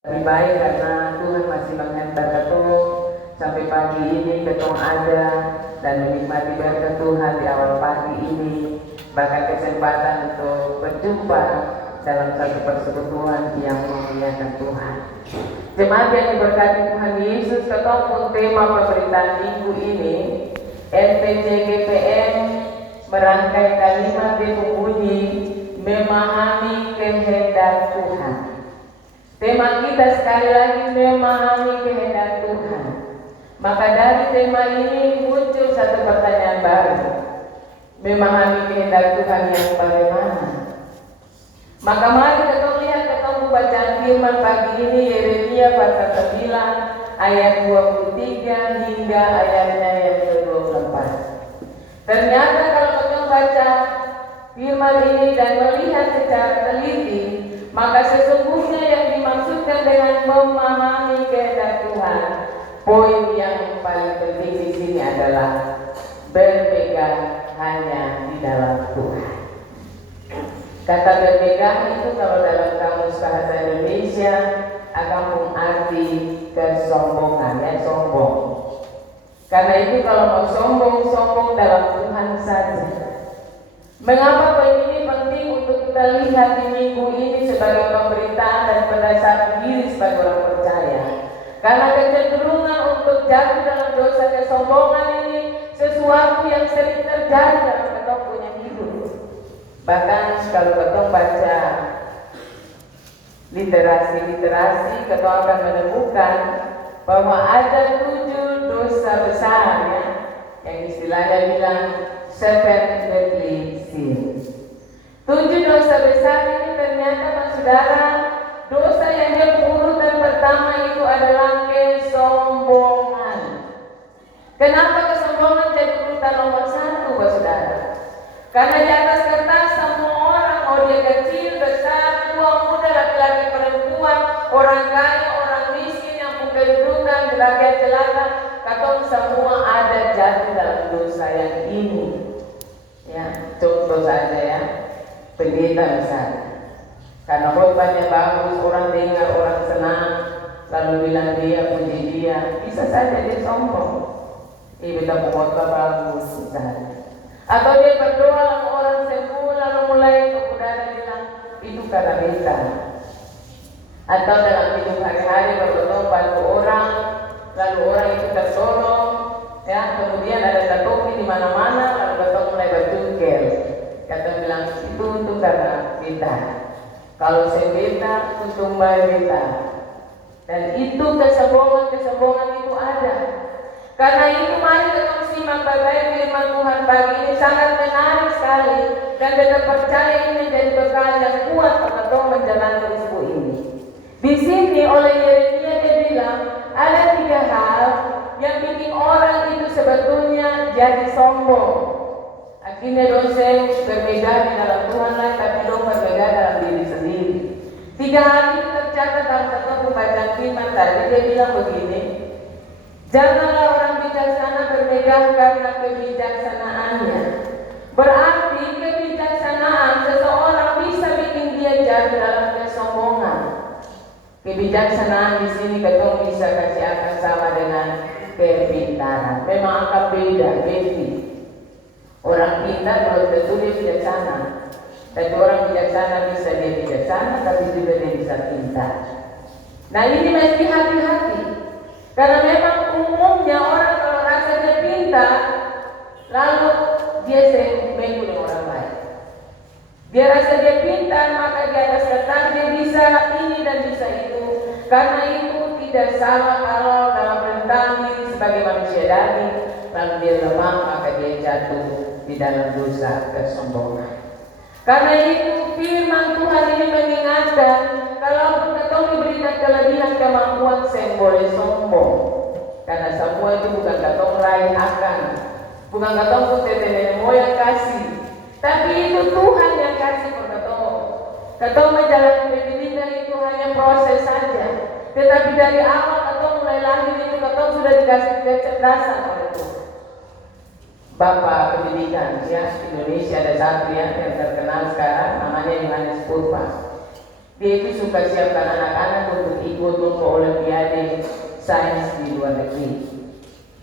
Lebih baik karena Tuhan masih menghantar ketong sampai pagi ini ketong ada dan menikmati berkat Tuhan di awal pagi ini, bahkan kesempatan untuk berjumpa dalam satu persekutuan yang memuliakan Tuhan. Jemaat yang diberkati Tuhan Yesus, ketong pun tema pemberitaan minggu ini MPJ GPM merangkai kalimat berbunyi memahami kehendak Tuhan. Tema kita sekali lagi memahami kehendak Tuhan. Maka dari tema ini muncul satu pertanyaan baru. Memahami kehendak Tuhan yang bagaimana? Maka mari kita lihat ketemu bacaan firman pagi ini Yeremia pasal 9 ayat 23 hingga ayatnya yang ke-24. Ternyata kalau kita baca firman ini dan melihat secara teliti, maka sesungguhnya yang dimaksudkan dengan memahami kehendak Tuhan, poin yang paling penting di sini adalah berpegang hanya di dalam Tuhan. Kata berpegang itu kalau dalam kamus bahasa Indonesia akan mengarti kesombongan, ya, sombong. Karena itu kalau mau sombong dalam Tuhan saja. Mengapa poin ini penting untuk kita lihat di minggu ini sebagai pemberitaan dan pendasaran diri sebagai orang percaya? Karena kecenderungan untuk jatuh dalam dosa kesombongan ini sesuatu yang sering terjadi dalam kita punya hidup. Bahkan kalau kita baca literasi, kita akan menemukan bahwa ada 7 dosa besar, ya, yang istilahnya bilang 7 deadly sins. 7 dosa besar ini ternyata, Pak Saudara, dosa yang dia urutan pertama itu adalah kesombongan. Kenapa kesombongan jadi urutan nomor 1, Pak Saudara? Karena di atas kertas semua orang, mau dia kecil, besar, tua, muda, laki-laki, perempuan, orang kaya, orang miskin, yang punya kedudukan, rakyat jelata, katong semua ada jatuh dalam dosa yang ini. Ya, contoh saja, ya, pendeta misalnya, karena khotbahnya bagus, orang dengar, orang senang, lalu bilang dia, puji dia, bisa saja dia sombong. Beta khotbah bagus misalnya. Atau dia berdoa lalu orang sembuh, lalu mulai kemudian bilang itu karena beta. Atau dalam hidup hari-hari berdoa bantu orang, lalu orang itu tertolong, ya, kemudian ada tatopi di mana-mana, lalu ketong mulai berjungkel. Kata bilang itu untuk karena beta. Kalau saya beta, untung bayar beta. Dan itu kesombongan itu ada. Karena itu mari kita simak baik-baik firman Tuhan pagi ini, sangat menarik sekali, dan kita percaya ini menjadi bekal yang kuat untuk menjalani hidup ini. Di sini oleh Yeremia dia bilang ada 3 hal yang bikin orang itu sebetulnya jadi sombong. Akhirnya dosen berbeda di dalam Tuhan lain, tapi dong berbeda dalam diri sendiri. 3 hal itu tercatat dalam satu pembacaan firman tadi. Dia bilang begini, janganlah orang bijaksana berpegang karena kebijaksanaannya. Berarti kebijaksanaan seseorang bisa bikin dia jatuh dalam kesombongan. Kebijaksanaan di sini ketong bisa kasih akan sama dengan kepintaran. Memang akan beda. Orang pintar belum tentu dia bijaksana. Tapi orang bijaksana bisa dia bijaksana, tapi juga dia bisa pintar. Nah, ini mesti hati-hati. Karena memang umumnya orang kalau rasa dia pintar, lalu dia sering bego dengan orang lain. Dia rasa dia pintar, maka di atas kertas dia bisa ini dan bisa itu. Karena itu tidak salah kalau dalam rentang diri sebagai manusia daging, lalu dia lemah, maka dia jatuh di dalam dosa kesombongan. Karena itu firman Tuhan ini mengingatkan, kalau ketong diberikan kelebihan kemampuan, saya boleh sombong. Karena semua itu bukan ketong raih akan, bukan ketong putih nenek moyang kasih, tapi itu Tuhan yang kasih ke ketong. Ketong menjalani pendidikan itu hanya proses saja. Tetapi dari awal ketong mulai lahir itu ketong sudah dikasih kecerdasan oleh Tuhan. Bapak pendidikan, ya, Indonesia ada satu yang terkenal sekarang, namanya Yohanes Purba. Dia itu suka siapkan anak-anak untuk ikut lomba olimpiade sains di luar negeri.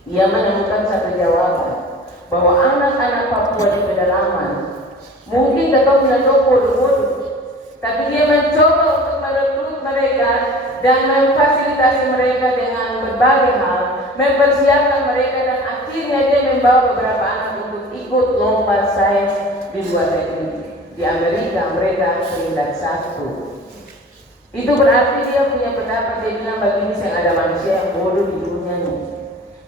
Ia menemukan satu jawaban bahwa anak-anak Papua di pedalaman mungkin tetap bilang bodoh, tapi dia mencoba untuk merekrut mereka dan memfasilitasi mereka dengan berbagai hal, mempersiapkan mereka, dan akhirnya dia membawa beberapa anak untuk ikut lomba sains di luar negeri. Di Amerika mereka peringkat 1. Itu berarti dia punya pendapat. Dia bilang begini, saya ada manusia yang bodoh di dunia ini.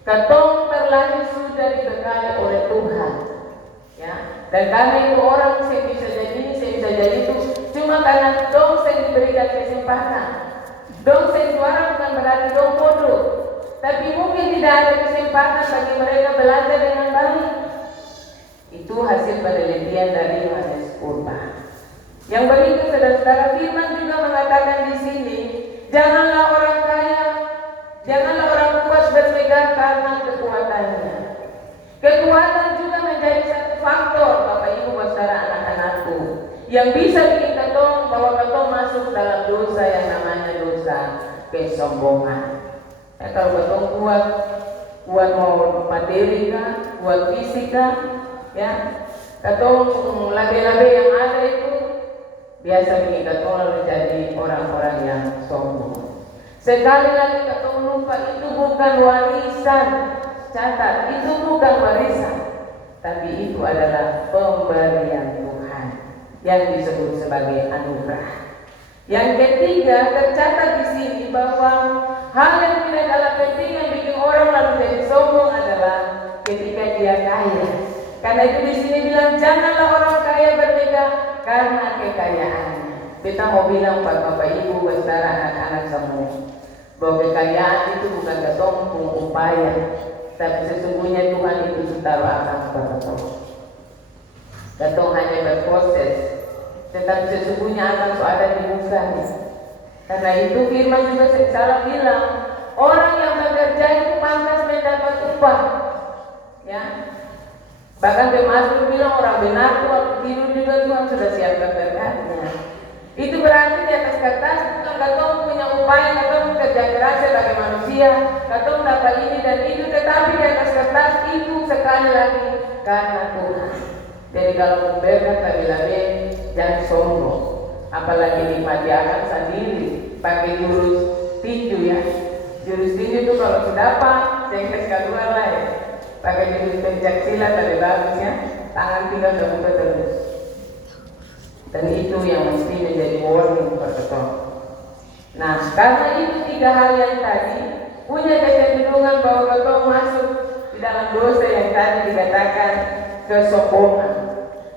Katong terlahir sudah dibekali oleh Tuhan, ya. Dan karena itu orang saya bisa jadi ini, saya bisa jadi itu, cuma karena dong saya diberikan kesempatan. Dong saya suara bukan berarti dong bodoh, tapi mungkin tidak ada kesempatan bagi mereka belajar dengan baik. Itu hasil penelitian dari Yohanes Urban. Yang berikut, saudara-saudara, firman juga mengatakan di sini, janganlah orang kaya, janganlah orang kuat bermegah karena kekuatannya. Kekuatan juga menjadi satu faktor, Bapak Ibu, saudara, anak-anakku, yang bisa bikin katong bahwa katong masuk dalam dosa yang namanya dosa kesombongan. Ya, kalau katong kuat mau materi kah, kuat fisika, ya, katong labe-labe yang ada itu biasa bikin katong lalu jadi orang-orang yang sombong. Sekali lagi katong lupa, itu bukan warisan. Catat, itu bukan warisan, tapi itu adalah pemberian Tuhan yang disebut sebagai anugerah. Yang ketiga, tercatat di sini bahwa hal yang tidak kalah penting yang bikin orang lalu jadi sombong adalah ketika dia kaya. Karena itu di sini bilang janganlah orang kaya bermegah karena kekayaannya. Kita mau bilang Bapak Ibu, saudara, anak-anak semua, bahwa kekayaan itu bukan katong upaya, tapi sesungguhnya Tuhan itu taruh akan kepada katong. Katong hanya berproses, tetapi sesungguhnya akan ada di mukanya. Karena itu firman juga secara bilang orang yang bekerja itu pantas mendapat upah, ya. Bahkan Mazmur bilang orang benar waktu tidur juga Tuhan sudah siapkan berkatnya. Itu berarti di atas kertas bukan katong punya upaya, katong kerja keras sebagai manusia, katong dapat ini dan itu, tetapi di atas kertas itu sekali lagi karena Tuhan. Jadi kalau berkat lebih-lebih jangan sombong, apalagi nikmati akan sendiri pakai jurus tinju, ya. Jurus tinju itu kalau sudah apa, saya keluar lah, ya. Pakai jurus pencak silat lebih bagusnya, tangan tinggal terbuka terus. Dan itu yang mesti menjadi warning buat kita. Nah, karena itu tiga hal yang tadi punya kecenderungan bahwa kita masuk di dalam dosa yang tadi dikatakan kesombongan.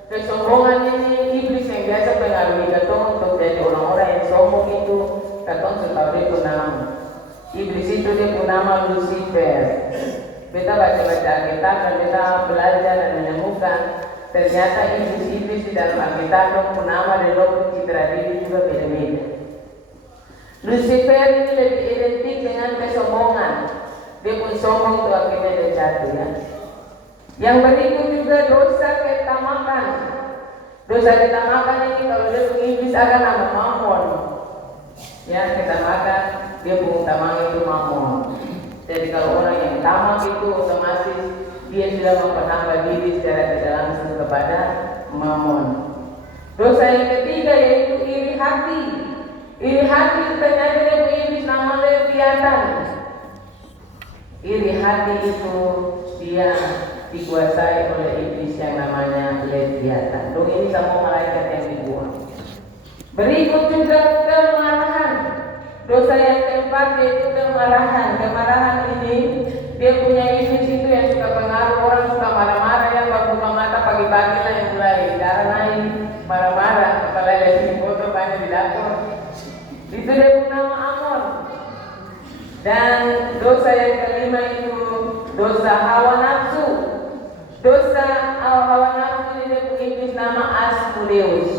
Kesombongan ini iblis yang biasa pengaruhi kita untuk jadi orang-orang yang sombong itu. Kita selalu itu nama. Iblis itu dia punya nama Lucifer. Kita baca-baca Alkitab dan kita belajar dan menemukan ternyata iblis-iblis di dalam Alkitab pun nama dan logo citra diri juga beda-beda. Lucifer ini lebih identik dengan kesombongan. Dia pun sombong itu akhirnya dia jatuh, ya. Yang berikut juga dosa ketamakan. Dosa ketamakan ini kalau dia pun iblis akan nama mamon. Ya, ketamakan dia pun utama itu mamon. Jadi kalau orang yang tamak itu otomatis dia sudah memperhamba diri secara tidak langsung kepada mamon. Dosa yang ketiga yaitu iri hati. Iri hati itu ternyata dia iblis nama Leviathan. Iri hati itu dia dikuasai oleh iblis yang namanya Leviathan. Dong ini sama malaikat yang dibuang. Berikut juga kemarahan. Dosa yang keempat yaitu kemarahan. Kemarahan ini dia punya iblis itu yang suka pengaruh orang suka marah-marah, yang berbuka mata pagi-pagi lah yang mulai darah naik, marah-marah, kepala dari foto banyak di dapur. Itu dia punya nama Amon. Dan dosa yang kelima itu dosa hawa nafsu. Dosa hawa nafsu ini dia punya iblis nama Asmodeus.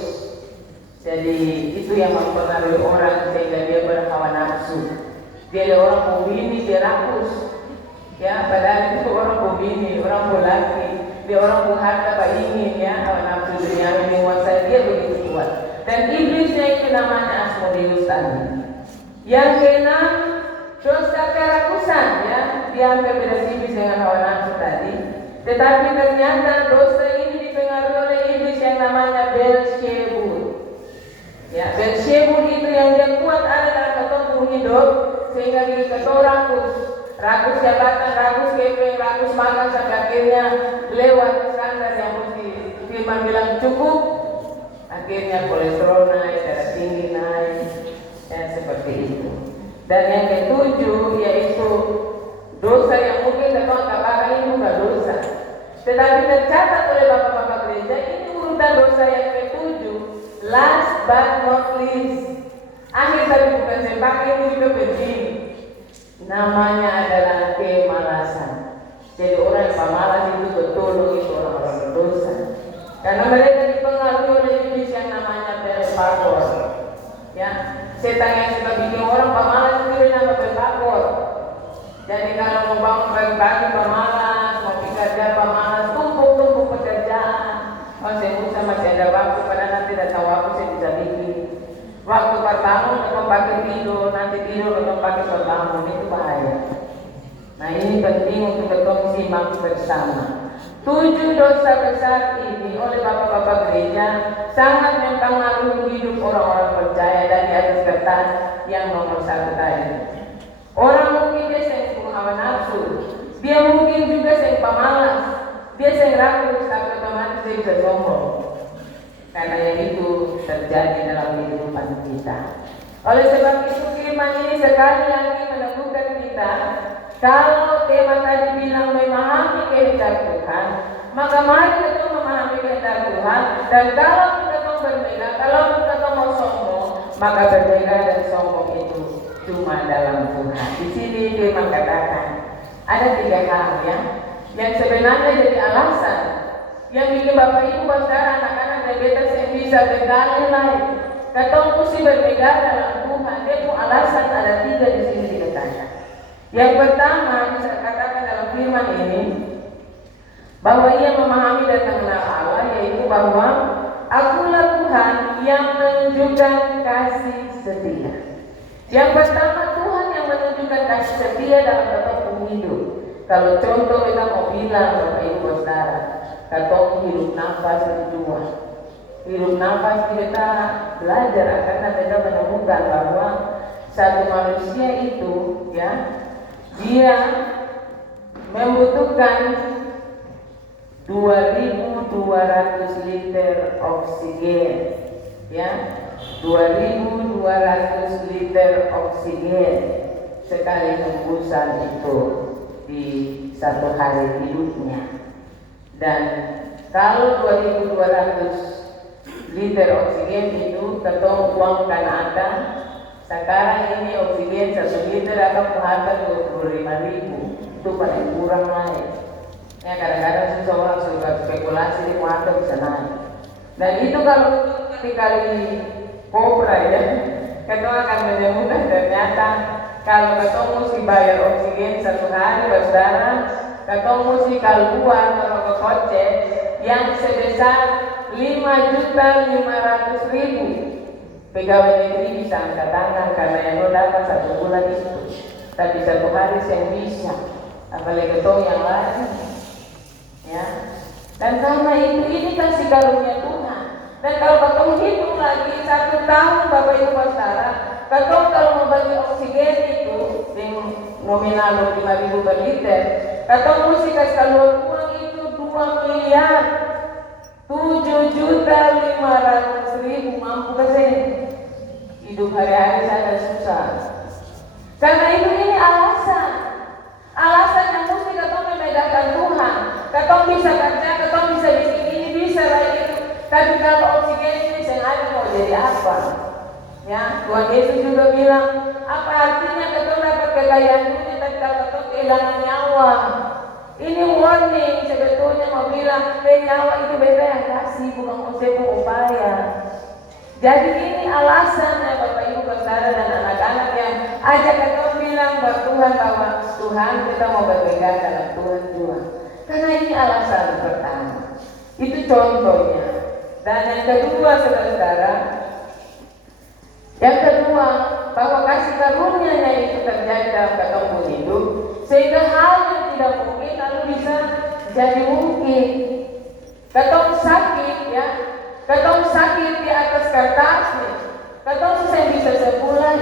Jadi itu yang mempengaruhi orang sehingga dia berhawa nafsu. Dia adalah orang pembini, dia rakus. Ya, padahal itu orang pembini, orang lelaki. Dia orang harta ingin, ya, hawa nafsu dunia menguasai dia begitu kuat. Dan iblisnya itu namanya Asmodeus tadi. Yang keenam, dosa kerakusan, ya. Dia hampir beda tipis dengan hawa nafsu tadi. Tetapi ternyata dosa ini dipengaruhi oleh iblis yang namanya Beelzebul. Ya, Beelzebul itu yang dia kuat ada dalam ketemu hidup, sehingga diri kita rakus jabatan, rakus keping, rakus makan sampai akhirnya lewat standar yang mesti firman bilang cukup, akhirnya kolesterol naik, darah tinggi naik, dan seperti itu. Dan yang ketujuh yaitu dosa yang mungkin kita katakan ini bukan dosa, tetapi tercatat oleh bapak-bapak gereja ini urutan dosa yang ketujuh, last but not least. Akhir tapi bukan sempak, ini juga penting. Namanya adalah kemalasan. Jadi orang yang pemalas itu betul itu orang-orang berdosa. Karena mereka dipengaruhi oleh iblis yang namanya Beelzebul. Ya, setan yang suka bikin orang pemalas itu nama Beelzebul. Jadi kalau mau bangun pagi-pagi pemalas, mau bekerja pemalas, tumpuk-tumpuk pekerjaan. Oh, saya masih ada waktu, padahal nanti datang waktu saya bisa bikin. Waktu berbangun atau pakai tidur, nanti tidur atau pakai berbangun, itu bahaya. Nah, ini penting untuk kita simak bersama. 7 dosa besar ini oleh bapak-bapak gereja sangat mempengaruhi hidup orang-orang percaya dari atas kertas yang nomor 1 tadi. Orang mungkin dia sering hawa nafsu, dia mungkin juga sering pemalas, dia sering rakus, tapi otomatis dia bisa sombong. Karena yang itu terjadi dalam kehidupan kita. Oleh sebab itu firman ini sekali lagi meneguhkan kita, kalau tema tadi bilang memahami kehendak Tuhan, maka mari kita memahami kehendak Tuhan. Dan kalau kita mau berbeda, kalau kita mau sombong, maka berbeda dan sombong itu cuma dalam Tuhan. Di sini firman katakan ada 3 hal ya, yang sebenarnya jadi alasan yang bikin Bapak Ibu saudara anak-anak diabetes yang bisa bergali lain. Katong mesti berbeda dalam Tuhan. Dia pun alasan ada 3 di sini dikatakan. Yang pertama bisa katakan dalam firman ini bahwa ia memahami dan mengenal Allah, yaitu bahwa Akulah Tuhan yang menunjukkan kasih setia. Yang pertama Tuhan yang menunjukkan kasih setia dalam ketemu hidup. Kalau contoh kita mau bilang Bapak Ibu saudara, katong hidup nafas kedua. Hidup nafas kita belajar karena kita menemukan bahwa satu manusia itu ya, dia membutuhkan 2.200 liter oksigen ya, 2.200 liter oksigen sekali hembusan itu di satu hari hidupnya. Dan kalau 2.200 liter oksigen itu ketong uangkan ada, sekarang ini oksigen 1 liter akan harga 25.000, itu paling kurang naik. Ya kadang-kadang susah orang suka spekulasi di harga bisa naik. Dan itu kalau dikali kobra ya, ketong akan menemukan ternyata kalau ketong mesti bayar oksigen 1 hari saudara, ketong mesti keluar kalau ke kocek yang sebesar 5.500.000. Pegawai negeri bisa angkat tangan karena yang dapat 1 bulan itu, tapi 1 hari saya bisa, apalagi ketong yang lain ya. Dan karena itu ini kasih karunia Tuhan. Dan kalau ketong hitung lagi 1 tahun Bapak Ibu saudara, ketong kalau mau bagi oksigen itu yang nominal 5.000 per liter, ketong mesti kasih keluar uang itu 2.7.500.000. Mampu kasih hidup hari-hari sangat susah. Karena itu ini alasan yang mesti ketong membedakan Tuhan. Ketong bisa kerja, ketong bisa bikin ini, bisa lagi itu. Tapi kalau oksigen ini saya ada mau jadi apa? Ya, Tuhan Yesus juga bilang, apa artinya ketong dapat kekayaan dunia tapi kalau ketong kehilangan nyawa? Ini warning sebetulnya mau bilang, nyawa itu beda yang kasih, bukan konsep upaya. Jadi ini alasannya Bapak Ibu saudara dan anak-anak yang ajak ketong bilang bahwa Tuhan kita mau berpegang dalam Tuhan Tuhan. Karena ini alasan pertama. Itu contohnya. Dan yang kedua saudara-saudara, Yang kedua, bahwa kasih karunia-Nya itu terjadi dalam ketemu hidup, sehingga hal yang tidak mungkin lalu bisa jadi mungkin. Ketemu sakit ya, ketemu sakit di atas kertas nih, ketemu saya bisa sebulan.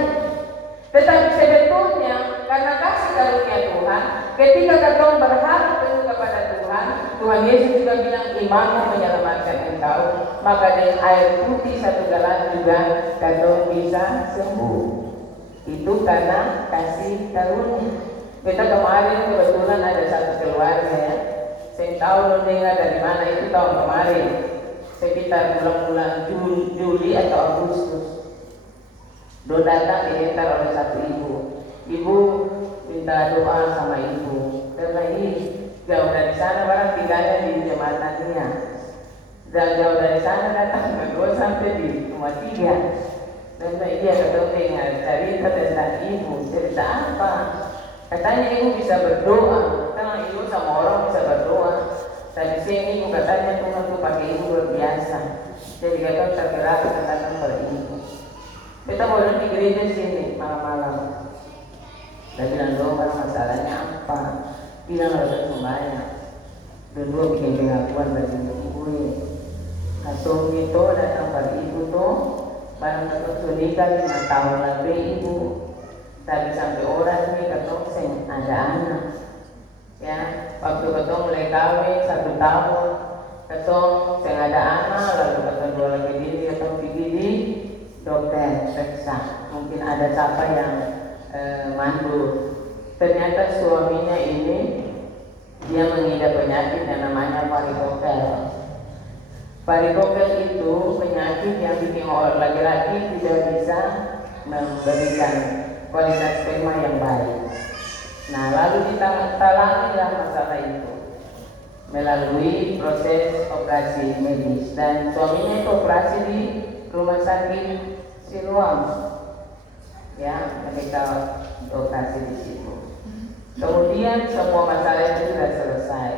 Tetapi sebetulnya karena kasih karunia Tuhan, ketika ketemu berharap penuh kepada Tuhan, Tuhan Yesus juga bilang imanmu menyelamatkan engkau, maka dengan air putih 1 gelas juga ketemu bisa sembuh. Itu karena kasih karunia. Kita kemarin kebetulan ada satu keluarga ya, saya tahu dengar dari mana itu tahun kemarin, sekitar bulan-bulan Juli atau Agustus. Do datang diantar oleh satu ibu. Ibu minta doa sama ibu. Karena ini jauh dari sana, barang tinggalnya di jembatannya. Dan jauh dari sana datang berdua sampai di rumah 3. Dan dia ketemu dengan cerita tentang ibu. Cerita apa? Katanya ibu bisa berdoa. Karena ibu sama orang bisa berdoa. Tapi sini ibu katanya Tuhan tuh pakai ibu luar biasa. Jadi kata tergerak datang pada ibu. Kita boleh di gereja sini malam-malam. Dan bilang dong masalahnya apa? Bilang ada semuanya. Dua bikin pengakuan bagi ibu ini. Atau itu datang pada ibu tuh, barang ketemu nikah 5 tahun lebih ibu. Tapi sampai orang ini ketemu ada anak. Ya, waktu ketemu mulai kawin 1 tahun, ketemu ada anak, lalu ketemu 2 lagi diri, ketemu gigi dokter periksa, mungkin ada siapa yang mandul. Ternyata suaminya ini dia mengidap penyakit yang namanya varikokel. Varikokel itu penyakit yang bikin orang laki-laki tidak bisa memberikan kualitas sperma yang baik. Nah, lalu ditalamilah masalah itu melalui proses operasi medis, dan suaminya itu operasi di rumah sakit Siloam, ya, mereka operasi di situ. Kemudian semua masalah itu sudah selesai.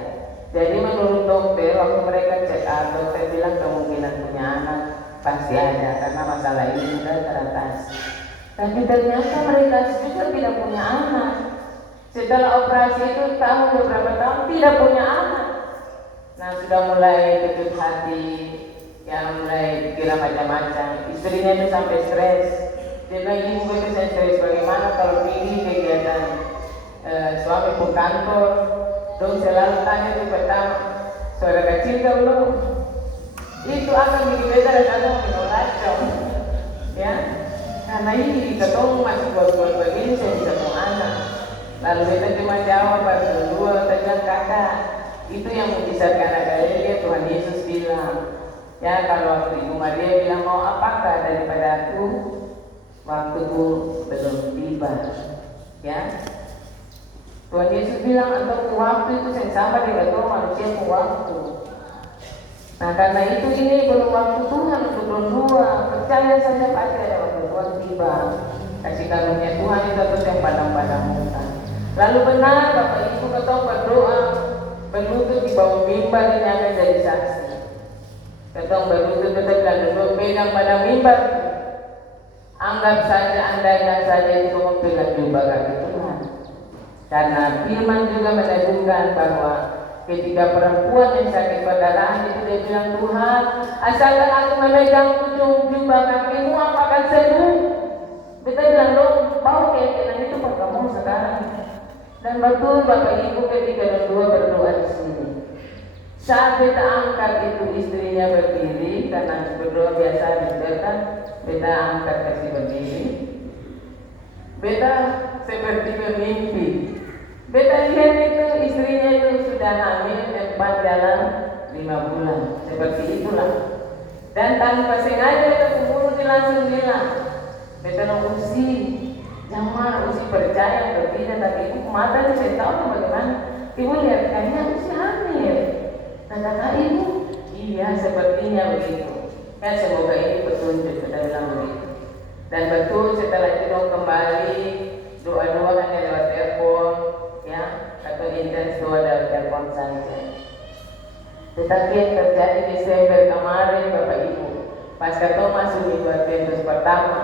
Jadi menurut dokter, waktu mereka cek up, dokter bilang kemungkinan punya anak pasti ada karena masalah ini sudah teratasi. Tapi ternyata mereka juga tidak punya anak. Setelah operasi itu tahun beberapa tahun tidak punya anak. Nah, sudah mulai kecil hati, yang mulai kira macam-macam. Istrinya itu sampai stres. Dia bilang, ibu itu saya stres bagaimana kalau pergi kegiatan suami pun kantor. Dong selalu tanya itu pertama, saudara kecil kan belum? Itu akan bikin beda dan kadang minum racun. Ya, karena ini ketemu masih buat-buat begini saya bisa punya anak. Lalu kita cuma jawab berdua, saya bilang kakak, itu yang membesarkan anak dia Tuhan Yesus bilang. Ya, kalau waktu Ibu Maria bilang mau apakah daripada aku, waktuku belum tiba. Ya, Tuhan Yesus bilang untuk waktu itu sama dengan Tuhan manusia pun waktu. Nah, karena itu ini belum waktu Tuhan untuk berdua. Percaya saja pasti ada waktu Tuhan tiba. Kasih karunia Tuhan itu terus yang padam-padam muka. Lalu benar Bapak Ibu ketemu berdoa, berlutut di bawah mimbar ini akan jadi saksi. Ketemu berlutut tetap lalu pegang pada mimbar. Anggap saja andaikan saja itu mempegang jubah kaki Tuhan. Karena firman juga menunjukkan bahwa ketika perempuan yang sakit perdarahan itu dia bilang, Tuhan, asalkan aku memegang ujung jubah kakimu, aku akan sembuh. Kita bilang dong, bawa keyakinan itu pada kamu sekarang. Dan betul Bapak Ibu ketika dua berdoa di sini. Saat kita angkat itu istrinya berdiri karena berdoa biasa kan, kita angkat kasih berdiri. Beta seperti bermimpi. Beta lihat itu istrinya itu sudah hamil 4 jalan 5 bulan, seperti itulah. Dan tanpa sengaja itu mulut langsung bilang, beta no usi, jangan usi percaya berbeda, tapi ibu mata saya tahu bagaimana. Ibu lihat kayaknya usi hamil. Kata ibu, iya sepertinya begitu. Ya semoga ini petunjuk, kita bilang begitu. Dan betul setelah itu kembali doa-doa hanya lewat telepon, ya, atau intens doa lewat telepon saja. Tetapi yang terjadi Desember kemarin Bapak Ibu, pas ketemu masuk di Adventus pertama,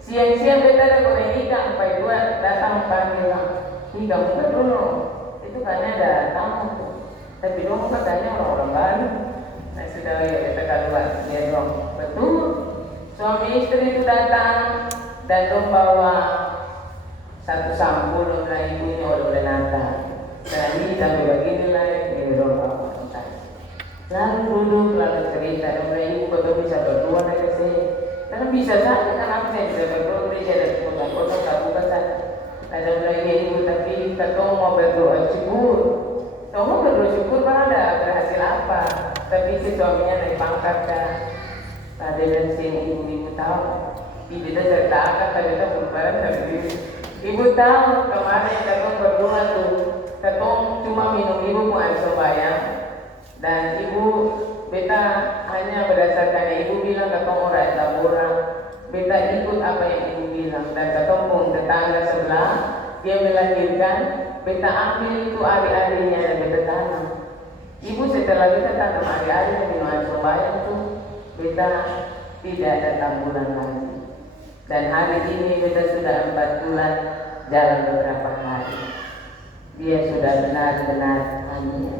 Siang-siang beta ada goreng ikan, Pak Ibu datang panggil, ikan buka dulu, itu karena ada tamu tuh. Tapi dong katanya orang-orang Bali. Nah sudah ya kita keluar, dia dong betul. Suami istri itu datang dan dong bawa satu sampul dong bilang ibunya oleh Natal. Jadi sampai begini lah ini dong bawa. Lalu duduk lalu cerita dong bilang ibu betul bisa berdua dari sini. Karena bisa saja kenapa saya bisa berdua gereja dan potong-potong tak buka saja. Ada bilang ibu tapi ketemu mau berdoa syukur. Kamu berdoa syukur kan ada berhasil apa? Tapi si suaminya naik pangkat kan. Ada dan sini ibu tahu. Ibu itu ceritakan tapi kita berbalan tapi ibu tahu kemarin ketemu berdua tuh. Ketemu cuma minum ibu mau air sembahyang dan ibu beta hanya berdasarkan ibu bilang ketemu rakyat laboran. Beta ikut apa yang ibu bilang dan ketemu tetangga sebelah dia melahirkan. Beta ambil itu ari-arinya dan beta tanam. Ibu setelah beta tanam ari-ari dan minum air sembahyang itu beta tidak ada tambulan lagi. Dan hari ini beta sudah 4 bulan jalan beberapa hari. Dia sudah benar-benar hamil.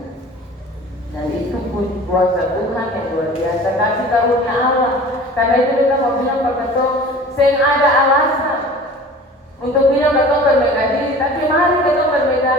Dan itu kuasa Tuhan yang luar biasa, kasih karunia Allah. Karena itu beta mau bilang Pak Ketua, saya ada alasan untuk bilang Ketua berbeda diri, tapi mari Ketua berbeda